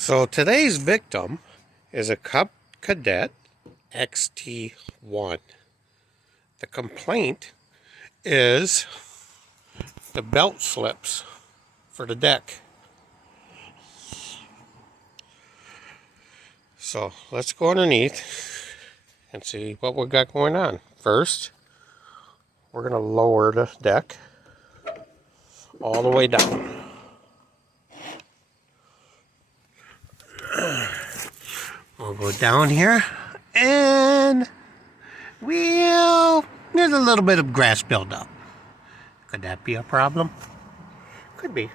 So today's victim is a Cub Cadet XT1. The complaint is the belt slips for the deck. So let's go underneath and see what we got going on. First, we're going to lower the deck all the way down. We'll go down here, and there's a little bit of grass buildup. Could that be a problem? Could be.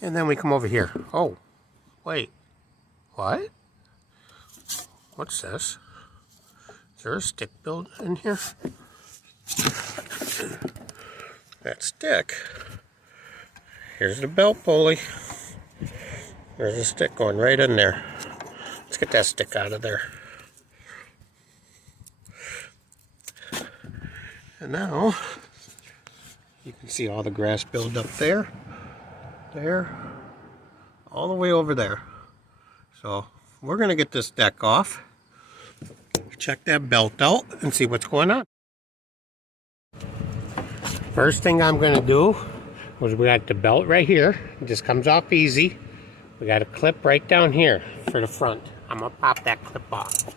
And then we come over here. Oh, wait. What? What's this? Is there a stick built in here? That stick. Here's the belt pulley. There's a stick going right in there. Let's get that stick out of there. And now, you can see all the grass build up there, all the way over there. So, we're going to get this deck off, check that belt out, and see what's going on. First thing I'm going to do is we got the belt right here. It just comes off easy. We got a clip right down here for the front. I'm going to pop that clip off.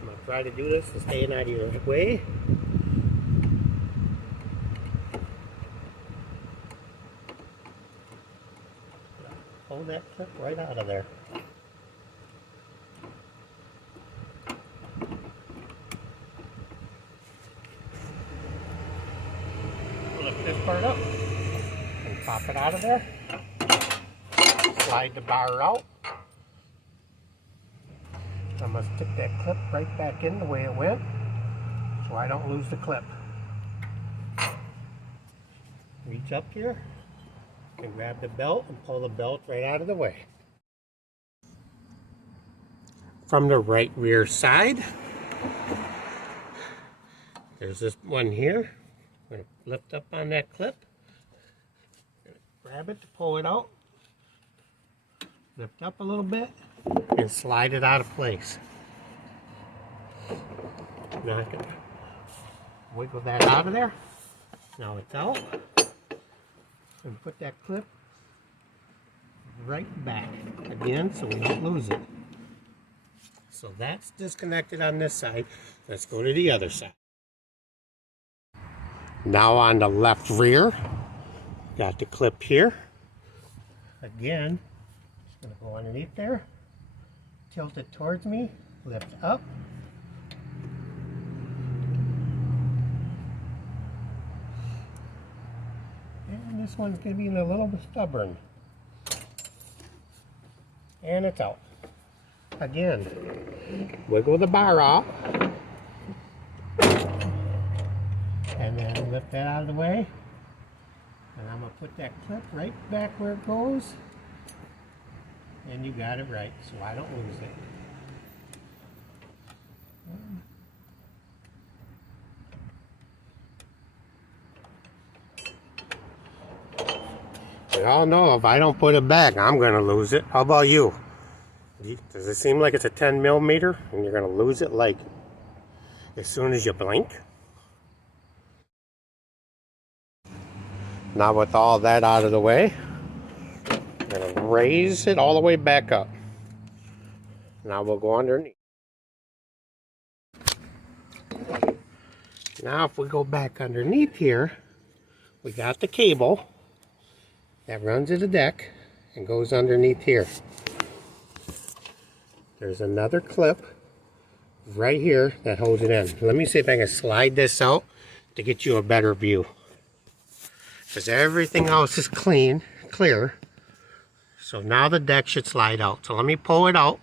I'm going to try to do this and staying out of your way. Pull that clip right out of there. Lift this part up and pop it out of there. Slide the bar out. I'm going to stick that clip right back in the way it went so I don't lose the clip. Reach up here and grab the belt and pull the belt right out of the way. From the right rear side, there's this one here. I'm going to lift up on that clip. Grab it to pull it out. Lift up a little bit and slide it out of place. Now I can wiggle that out of there. Now it's out. And put that clip right back again so we don't lose it. So that's disconnected on this side. Let's go to the other side. Now on the left rear, got the clip here. Again, just going to go underneath there, tilt it towards me, lift up. And this one's going to be a little bit stubborn. And it's out. Again, wiggle the bar off. And then lift that out of the way. And I'm going to put that clip right back where it goes. And you got it right, so I don't lose it. We all know if I don't put it back, I'm going to lose it. How about you? Does it seem like it's a 10 millimeter and you're going to lose it like as soon as you blink? Now with all that out of the way, I'm going to raise it all the way back up. Now we'll go underneath. Now if we go back underneath here, we got the cable that runs to the deck and goes underneath here. There's another clip right here that holds it in. Let me see if I can slide this out to get you a better view. Because everything else is clear. So now the deck should slide out. So let me pull it out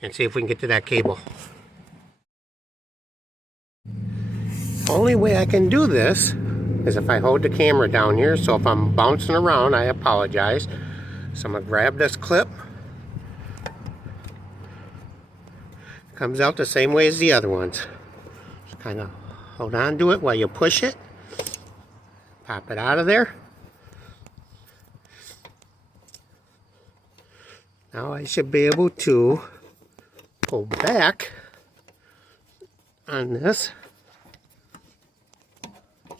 and see if we can get to that cable. Only way I can do this is if I hold the camera down here. So if I'm bouncing around, I apologize. So I'm going to grab this clip. Comes out the same way as the other ones. Just kind of hold on to it while you push it. Pop it out of there. Now I should be able to pull back on this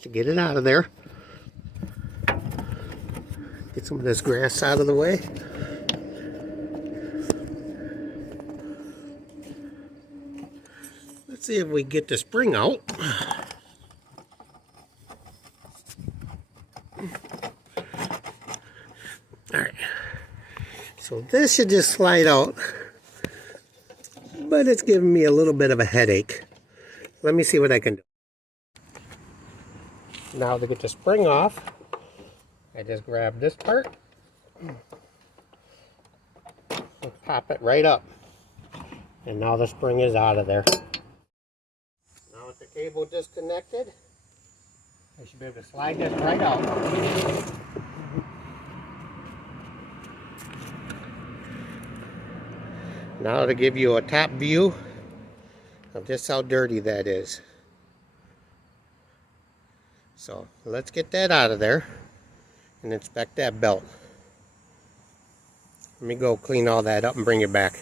to get it out of there. Get some of this grass out of the way. Let's see if we get the spring out. Alright, so this should just slide out, but it's giving me a little bit of a headache. Let me see what I can do. Now to get the spring off, I just grab this part and pop it right up, and now the spring is out of there. Now with the cable disconnected, I should be able to slide this right out. Now to give you a top view of just how dirty that is. So let's get that out of there and inspect that belt. Let me go clean all that up and bring it back.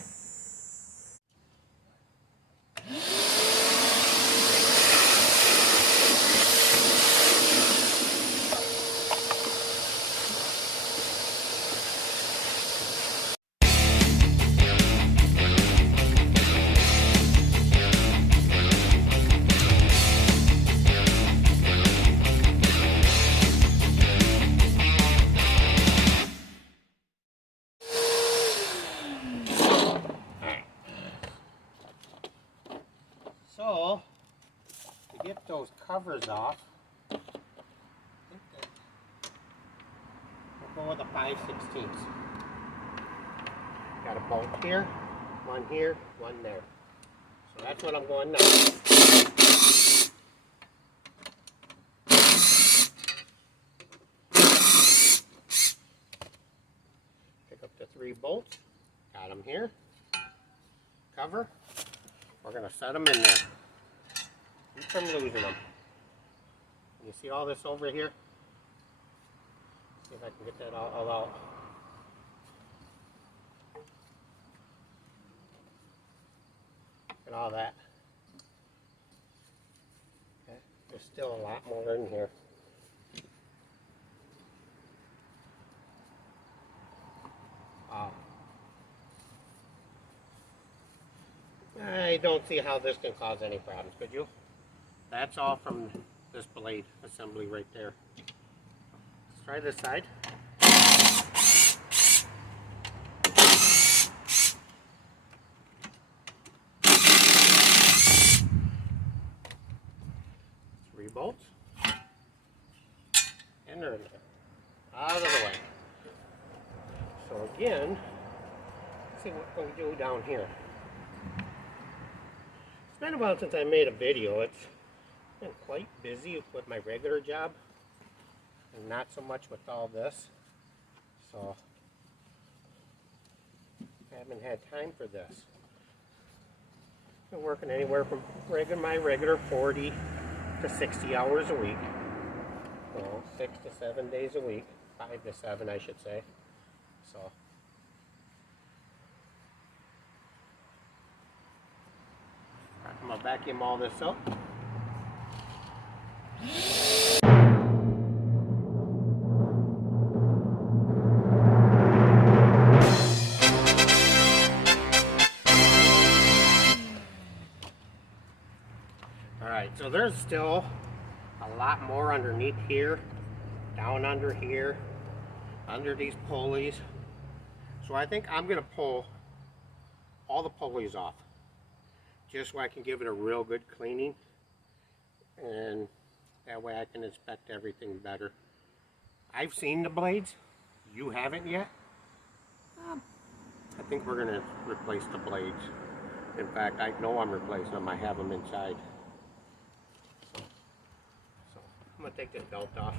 So, to get those covers off, I think that we'll go with a 5/16. Got a bolt here, one there. So that's what I'm going now. Pick up the 3 bolts, got them here, cover. We're going to set them in there. Keep from losing them. You see all this over here? See if I can get that all out. Look at all that. Okay. There's still a lot more in here. Wow. I don't see how this can cause any problems, could you? That's all from this blade assembly right there. Let's try this side. 3 bolts. And they're in there. Out of the way. So again, let's see what we do down here. It's been a while since I made a video. It's been quite busy with my regular job and not so much with all this. So I haven't had time for this. Been working anywhere from my regular 40 to 60 hours a week. Well, 6 to 7 days a week. 5 to 7, I should say. So I'm going to vacuum all this up. Alright, so there's still a lot more underneath here, down under here, under these pulleys. So I think I'm going to pull all the pulleys off, just so I can give it a real good cleaning, and that way I can inspect everything better. I've seen the blades, you haven't yet. I think we're going to replace the blades. In fact, I know I'm replacing them. I have them inside. So I'm going to take this belt off.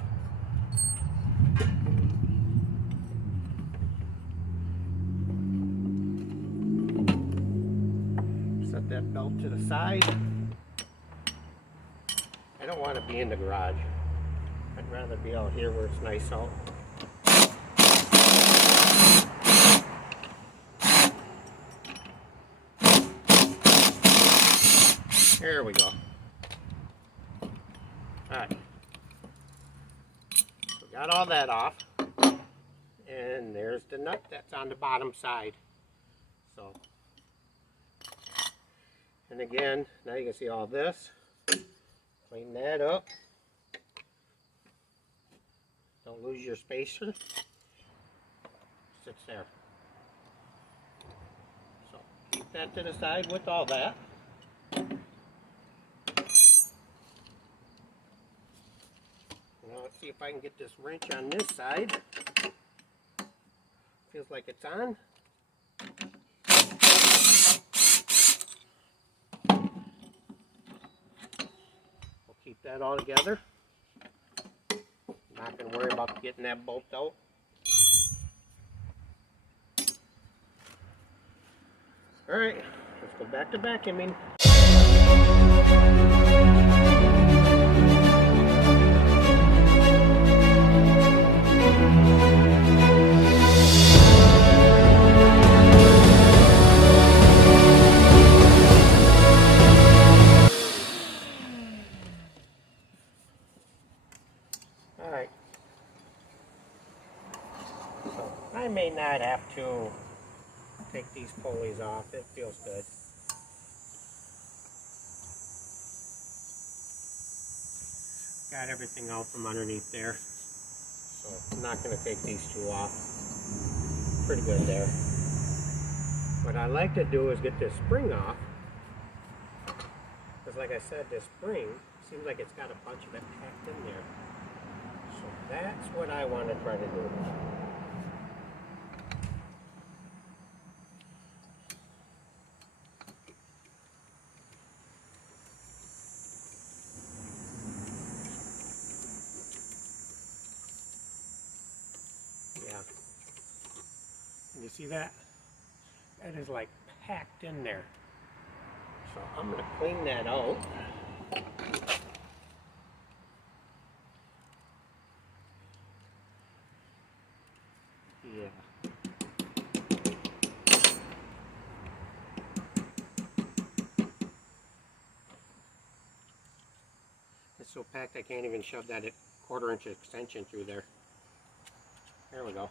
Set that belt to the side. I don't want to be in the garage. I'd rather be out here where it's nice out. There we go. Alright. So got all that off. And there's the nut that's on the bottom side. So, and again, now you can see all this. Clean that up. Don't lose your spacer. Sits there. So keep that to the side with all that. Now let's see if I can get this wrench on this side. Feels like it's on. We'll keep that all together. Not going to worry about getting that bolt out. Alright, let's go back to vacuuming. Alright, so I may not have to take these pulleys off. It feels good. Got everything out from underneath there, so I'm not going to take these two off. Pretty good there. What I like to do is get this spring off, because like I said, this spring seems like it's got a bunch of it packed in there. So that's what I want to try to do. Yeah. Can you see that? That is like packed in there. So I'm going to clean that out. Yeah. It's so packed I can't even shove that 1/4 inch extension through there. There we go.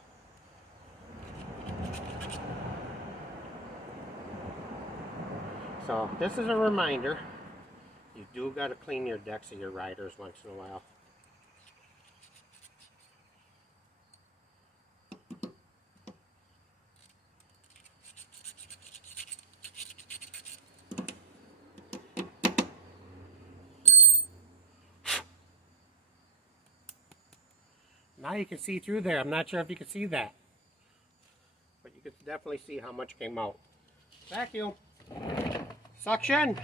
So this is a reminder, you do got to clean your decks of your riders once in a while. Now you can see through there. I'm not sure if you can see that, but you can definitely see how much came out. Vacuum. Suction.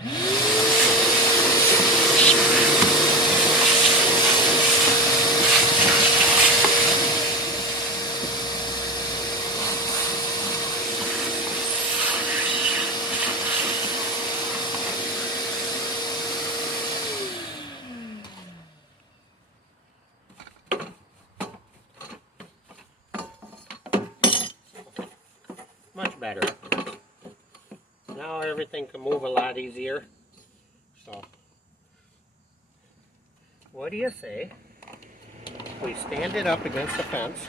Much better. Now everything can move a lot easier. So, what do you say? We stand it up against the fence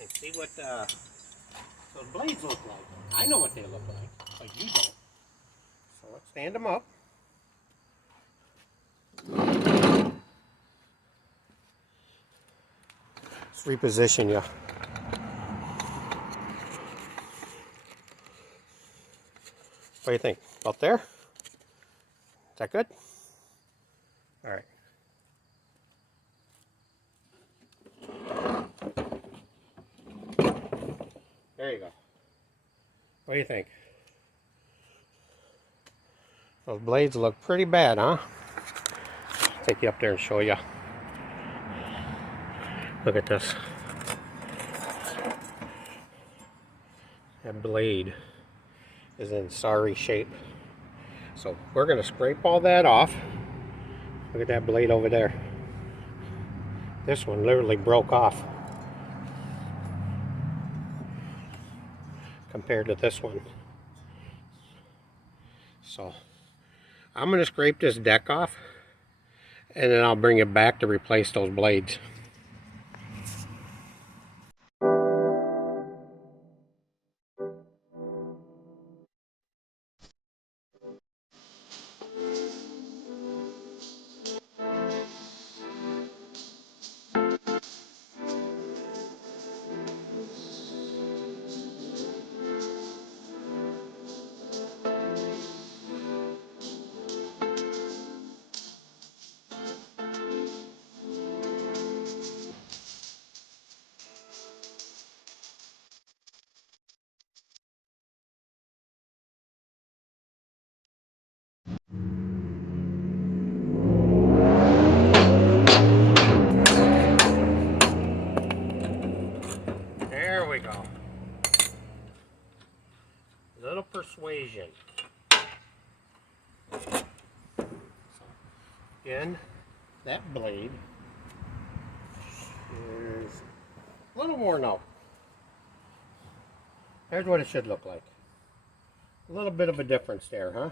and see what those blades look like. I know what they look like, but you don't. So let's stand them up. Let's reposition you. What do you think? About there? Is that good? Alright. There you go. What do you think? Those blades look pretty bad, huh? I'll take you up there and show you. Look at this. That blade is in sorry shape. So we're going to scrape all that off. Look at that blade over there. This one literally broke off compared to this one. So I'm going to scrape this deck off, and then I'll bring it back to replace those blades. There we go. Little persuasion. So, again, that blade is a little worn out. Here's what it should look like. A little bit of a difference there, huh?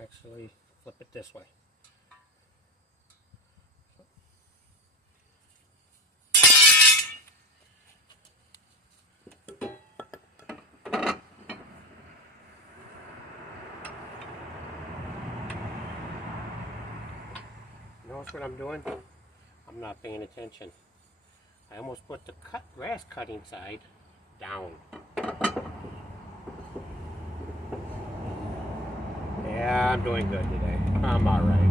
Actually, flip it this way. Notice what I'm doing? I'm not paying attention. I almost put the grass cutting side down. Yeah, I'm doing good today. I'm alright.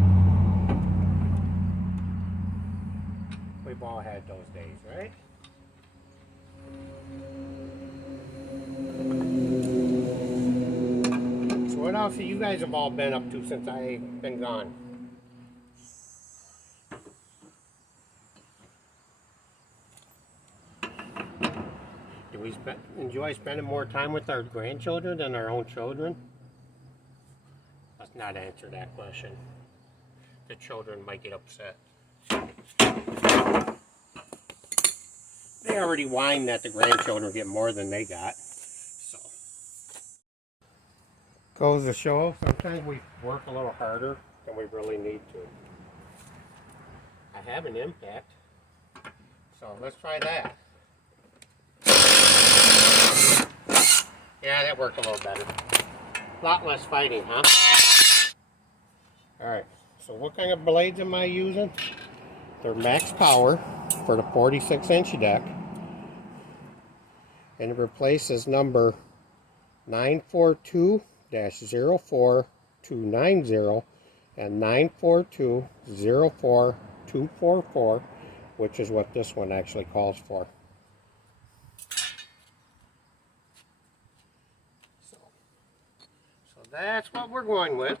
We've all had those days, right? So what else have you guys have all been up to since I've been gone? Do we enjoy spending more time with our grandchildren than our own children? Let's not answer that question. The children might get upset. They already whine that the grandchildren get more than they got. So goes to show, sometimes we work a little harder than we really need to. I have an impact. So let's try that. Yeah, that worked a little better. A lot less fighting, huh? Alright, so what kind of blades am I using? They're max power for the 46-inch deck. And it replaces number 942-04290 and 942-04244, which is what this one actually calls for. So that's what we're going with.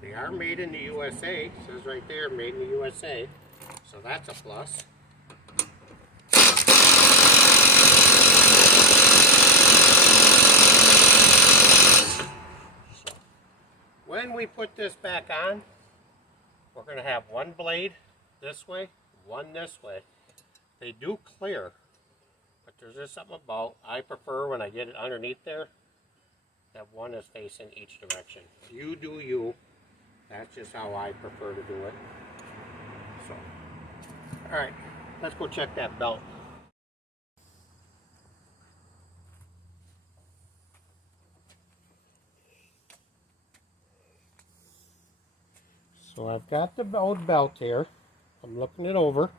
They are made in the USA. It says right there, made in the USA. So that's a plus. So when we put this back on, we're going to have one blade this way, one this way. They do clear, but there's just something about, I prefer when I get it underneath there, that one is facing each direction. You do you. That's just how I prefer to do it. So, alright, let's go check that belt. So I've got the old belt here. I'm looking it over.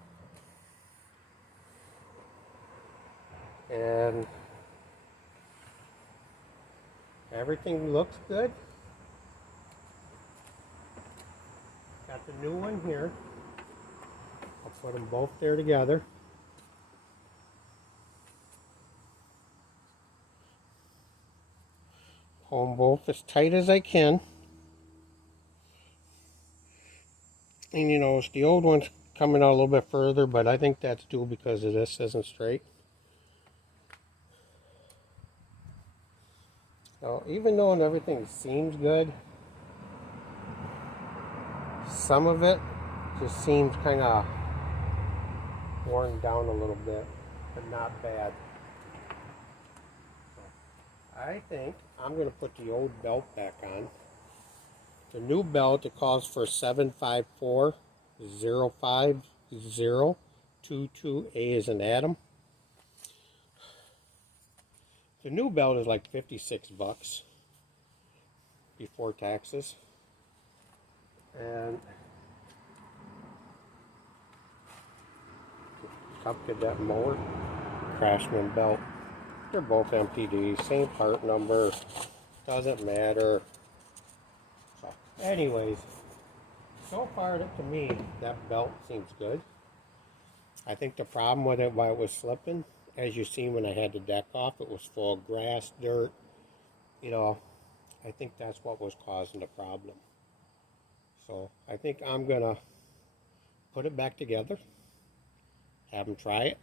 And everything looks good. Got the new one here. I'll put them both there together. Pull them both as tight as I can. And you know, the old one's coming out a little bit further, but I think that's due because of this isn't straight. So even though everything seems good, some of it just seems kind of worn down a little bit, but not bad. So I think I'm going to put the old belt back on. The new belt, it calls for 754-050-22A as an atom. The new belt is like 56 bucks before taxes. And Cub Cadet mower, Craftsman belt. They're both MPD, same part number, doesn't matter. So, anyways, so far to me, that belt seems good. I think the problem with it, why it was slipping, as you see when I had the deck off, it was full of grass, dirt, you know, I think that's what was causing the problem. So I think I'm gonna put it back together, have them try it.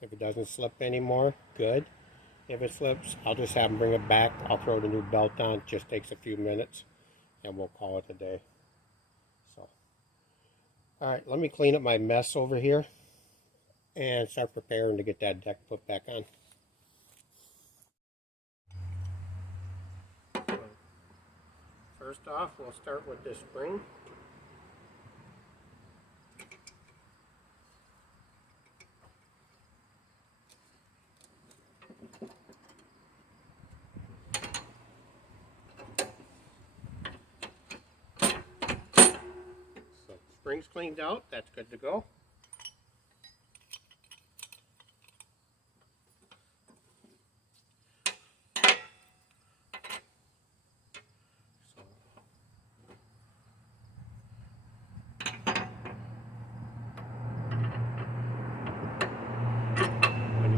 If it doesn't slip anymore, good. If it slips, I'll just have them bring it back. I'll throw the new belt on. It just takes a few minutes, and we'll call it a day. So, all right, let me clean up my mess over here and start preparing to get that deck put back on. First off, we'll start with this spring. So, spring's cleaned out, that's good to go.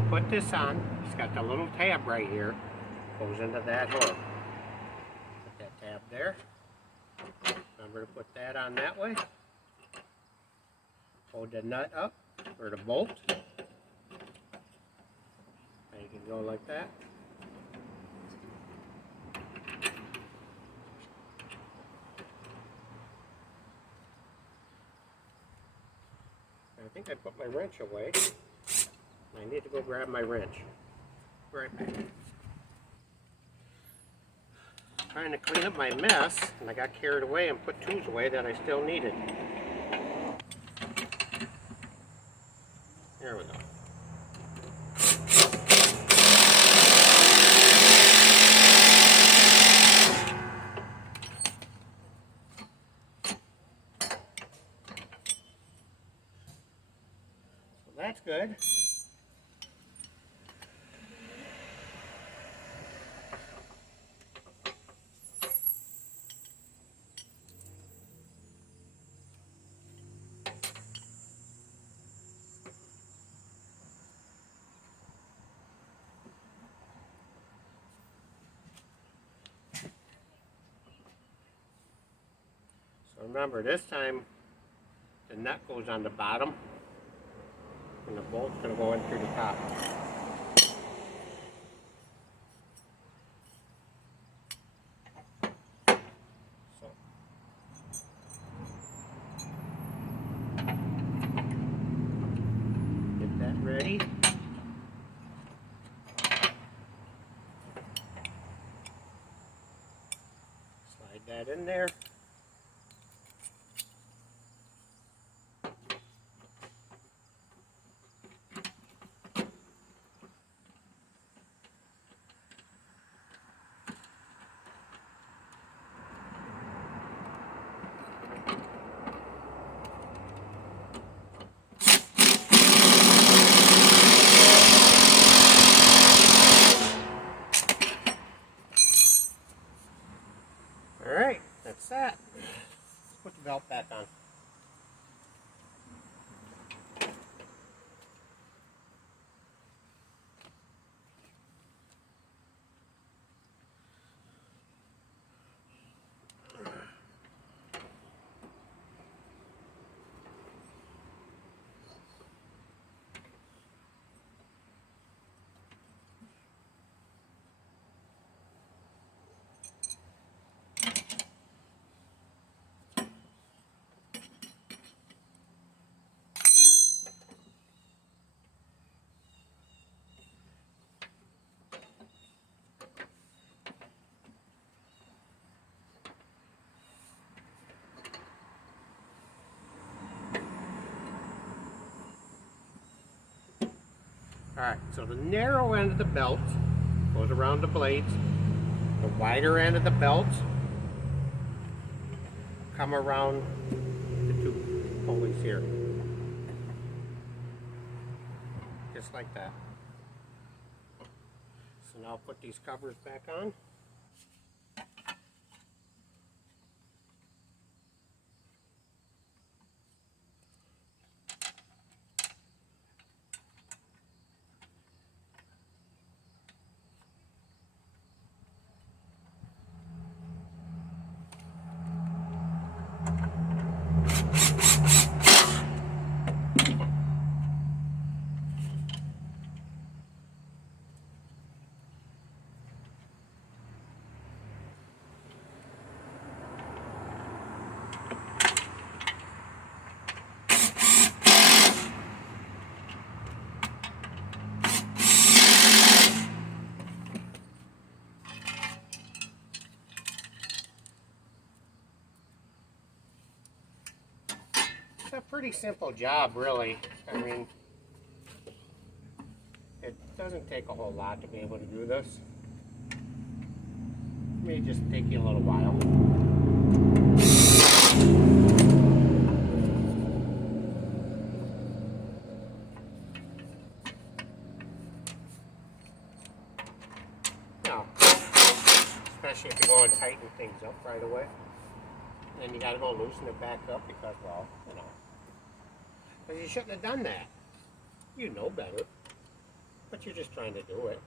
Put this on, it's got the little tab right here, goes into that hook. Put that tab there. Remember to put that on that way. Hold the nut up, or the bolt. And you can go like that. I think I put my wrench away. I need to go grab my wrench. Right back. Trying to clean up my mess, and I got carried away and put tools away that I still needed. There we go. So that's good. So remember, this time the nut goes on the bottom and the bolt's going to go in through the top. So get that ready. Slide that in there. Alright, that's that. Let's put the belt back on. Alright, so the narrow end of the belt goes around the blades. The wider end of the belt come around the two pulleys here. Just like that. So now I'll put these covers back on. It's a pretty simple job, really. I mean, it doesn't take a whole lot to be able to do this. It may just take you a little while. Now, especially if you go and tighten things up right away. And you gotta go loosen it back up because, well, you know. Because you shouldn't have done that. You know better. But you're just trying to do it.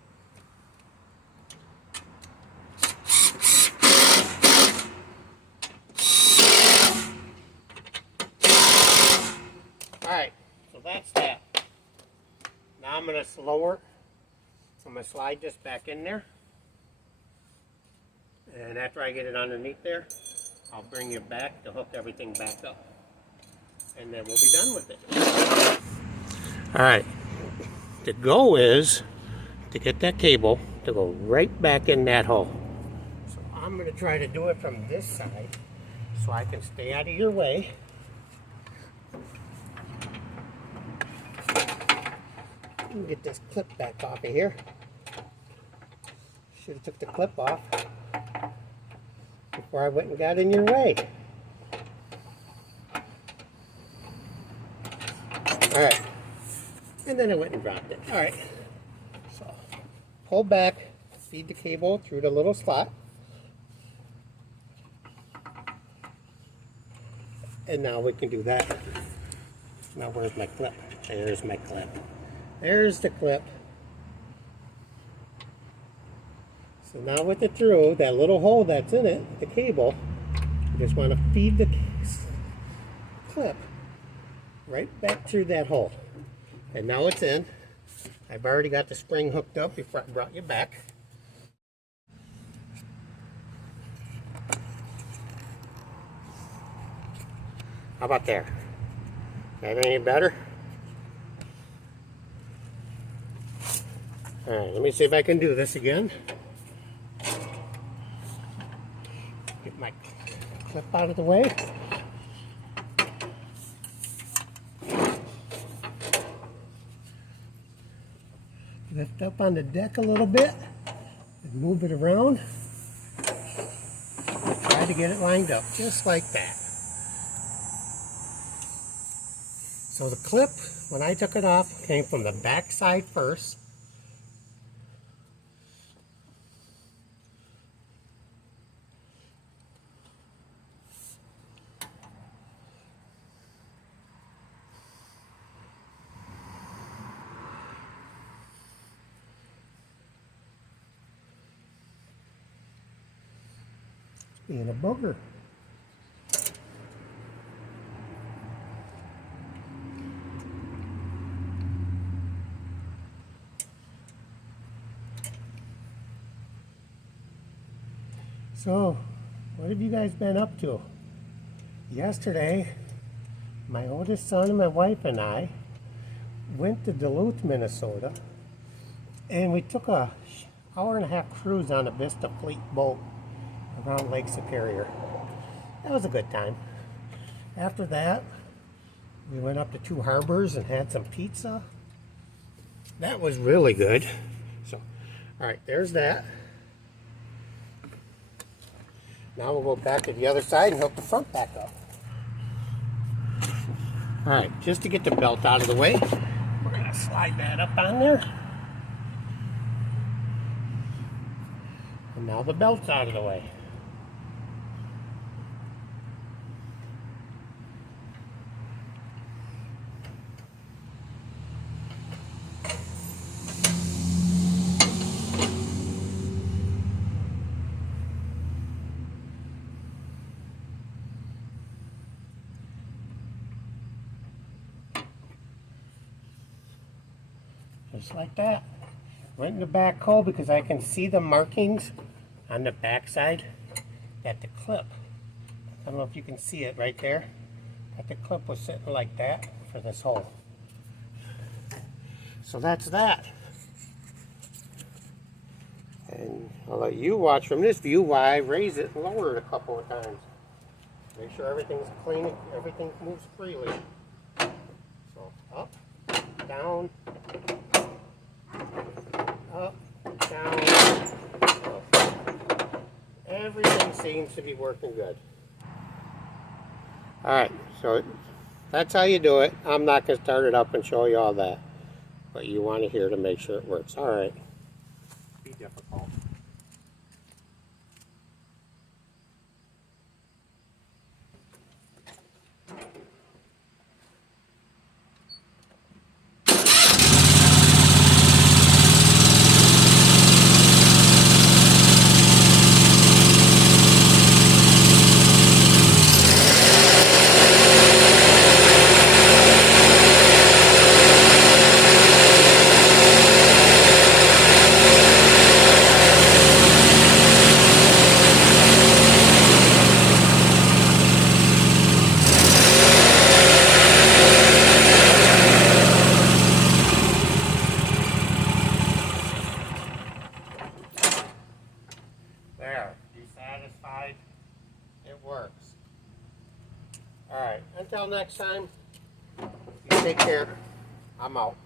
Alright, so that's that. Now I'm going to lower it. I'm going to slide this back in there. And after I get it underneath there, I'll bring you back to hook everything back up. And then we'll be done with it. Alright, the goal is to get that cable to go right back in that hole. So I'm going to try to do it from this side so I can stay out of your way. Get this clip back off of here. Should have took the clip off before I went and got in your way. Alright. And then I went and dropped it. Alright. So, pull back, feed the cable through the little slot. And now we can do that. Now where's my clip? There's my clip. There's the clip. So now with it through, that little hole that's in it, the cable, you just want to feed the clip right back through that hole. And now it's in. I've already got the spring hooked up before I brought you back. How about there? That any better? Alright, let me see if I can do this again. Get my clip out of the way. Lift up on the deck a little bit and move it around. And try to get it lined up just like that. So the clip, when I took it off, came from the back side first. Being a booger. So, what have you guys been up to? Yesterday, my oldest son and my wife and I went to Duluth, Minnesota, and we took a hour-and-a-half cruise on a Vista Fleet boat around Lake Superior. That was a good time. After that, we went up to Two Harbors and had some pizza. that was really good. So, all right, there's that. Now we'll go back to the other side and hook the front back up. All right, just to get the belt out of the way, we're gonna slide that up on there. And now the belt's out of the way. Just like that. Right in the back hole, because I can see the markings on the back side that the clip, I don't know if you can see it right there, that the clip was sitting like that for this hole. So that's that. And I'll let you watch from this view while I raise it and lower it a couple of times. Make sure everything's clean, everything moves freely. So up, down, up, down, up. Everything seems to be working good. Alright, so that's how you do it. I'm not going to start it up and show you all that. But you want to hear to make sure it works. Alright. Be difficult. There, you satisfied? It works. Alright, until next time, you take care. I'm out.